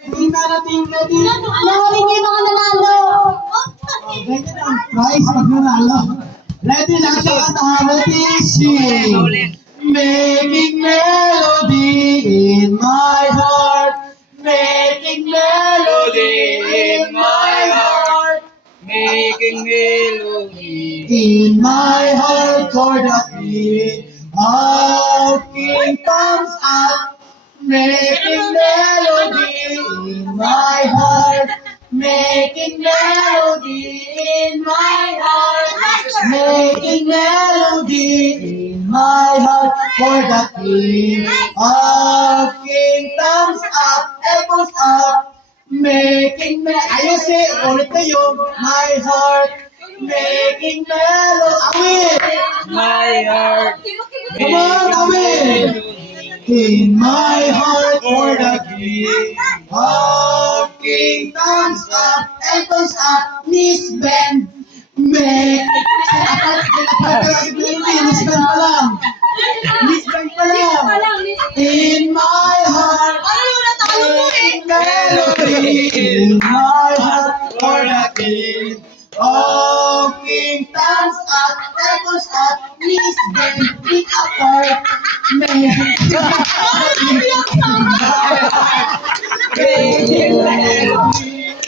Hindi na natin ready. Nahuli niyo yung mga nanalo. Ganyan ang prize pag nanalo. Ready na siya kanta. Ready, sing. Making melody in my heart. Making melody in my heart. Making melody. In my heart for the King of King comes up. Making melody in my heart. Making melody in my heart. Making melody in my heart for the King of King comes up. Echoes up. Making ayusin, ulit na yung my heart. Making melody. My heart. Come on, amen. In my heart for the King of King comes up, echoes up, knees bend. Make knees bend pa lang. Knees bend pa lang. In my heart. Making melody in my heart for the King of King comes up, echoes up, knees bend, feet apart. Making melody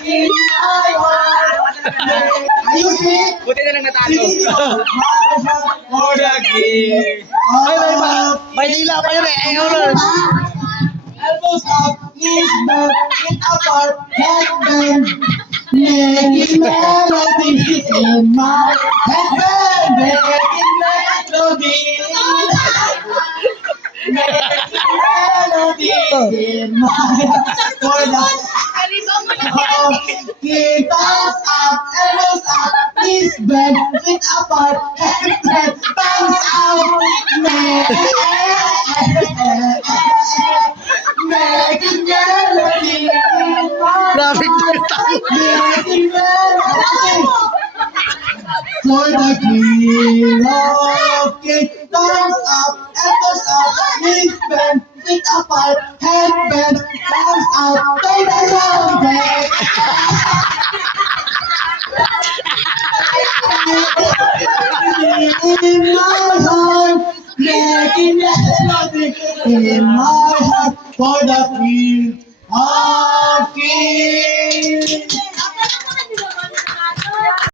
in my heart. Ayusin! Buti na lang natalo. Sige nyo! My heart for the King of May hila pa yun eh. elbows up, knees bent, feet apart, head bend. Making melody in my head bend. Making melody. Making melody in my for the King comes up, elbows up, knees bent, feet apart, head bent, thumbs out. Making melody in my Traffic making melody for the King of King comes up, echoes up, knees bent, feet apart, head bent, thumbs out, play the song, in my heart, making melody in my heart for the King of Kings.